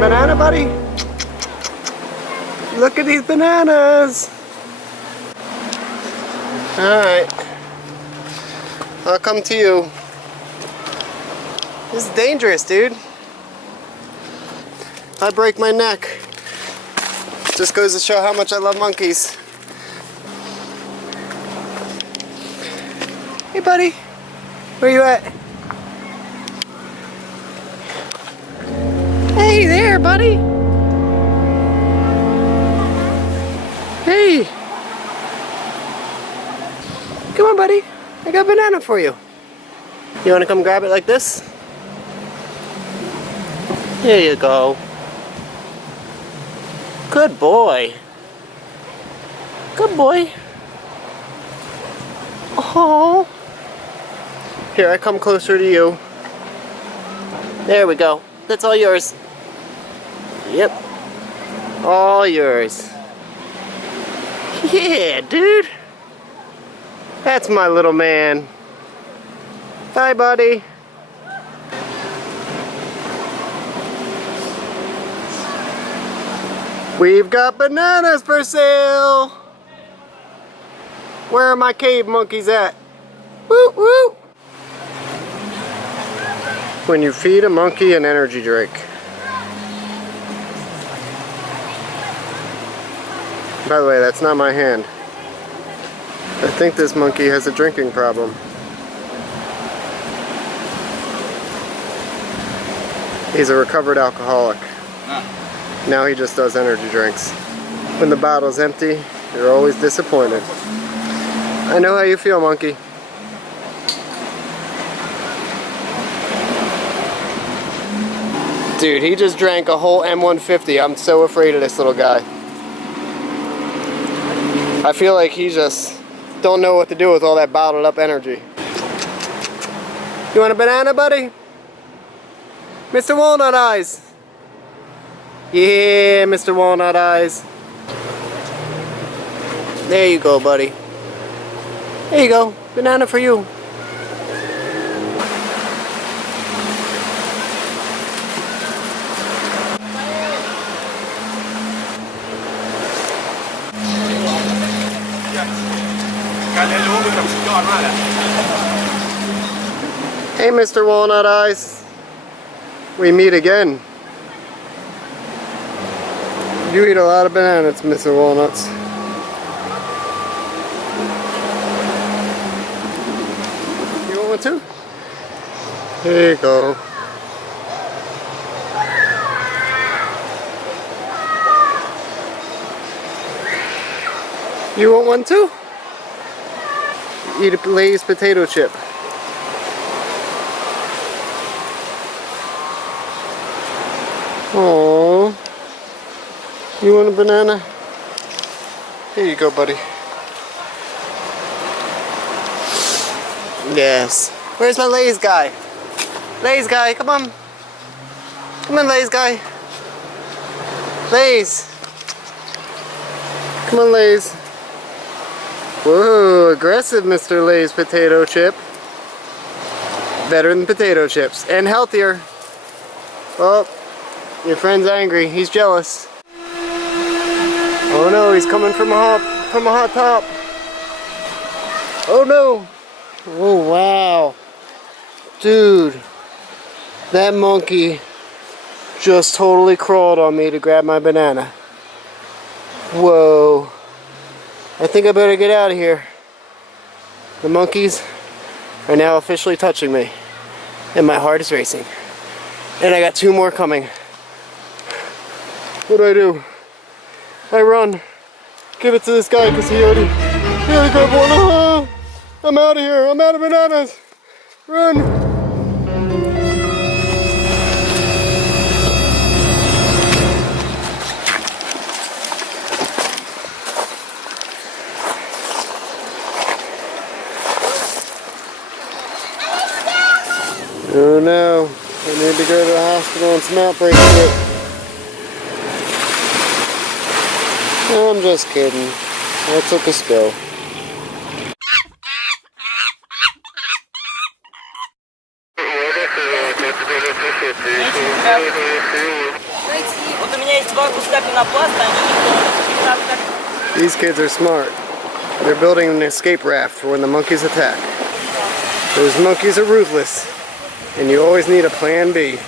Banana, buddy? Look at these bananas! Alright. I'll come to you. This is dangerous, dude. I break my neck. Just goes to show how much I love monkeys. Hey, buddy. Where you at? Hey there, buddy. Hey. Come on, buddy. I got a banana for you. You want to come grab it like this? There you go. Good boy. Good boy. Oh. Here, I come closer to you. There we go. That's all yours. Yep. All yours. Yeah, dude. That's my little man. Hi, buddy. We've got bananas for sale. Where are my cave monkeys at? Woo woo. When you feed a monkey an energy drink. By the way, that's not my hand. I think this monkey has a drinking problem. He's a recovered alcoholic. Now he just does energy drinks. When the bottle's empty, you're always disappointed. I know how you feel, monkey. Dude, he just drank a whole M150. I'm so afraid of this little guy. I feel like he just don't know what to do with all that bottled up energy. You want a banana, buddy? Mr. Walnut Eyes. Yeah, Mr. Walnut Eyes. There you go, buddy. There you go. Banana for you. Hey, Mr. Walnut Eyes. We meet again. You eat a lot of bananas, Mr. Walnuts. You want one too? There you go. You want one too? Eat a Lay's potato chip. Oh, you want a banana? Here you go, buddy. Yes. Where's my Lay's guy? Lay's guy, come on. Come on, Lay's guy. Lay's. Come on, Lay's. Whoa, aggressive, Mr. Lay's potato chip. Better than potato chips. And healthier. Oh, your friend's angry. He's jealous. Oh no, he's coming from a hot top. Oh no. Oh wow. Dude. That monkey just totally crawled on me to grab my banana. Whoa. I think I better get out of here. The monkeys are now officially touching me. And my heart is racing. And I got 2 more coming. What do? I run. Give it to this guy because he already grabbed one. Oh, I'm out of here. I'm out of bananas. Run. Oh no, we need to go to the hospital and some outbreak shit. I'm just kidding. Let's let this go. These kids are smart. They're building an escape raft for when the monkeys attack. Those monkeys are ruthless, and you always need a plan B.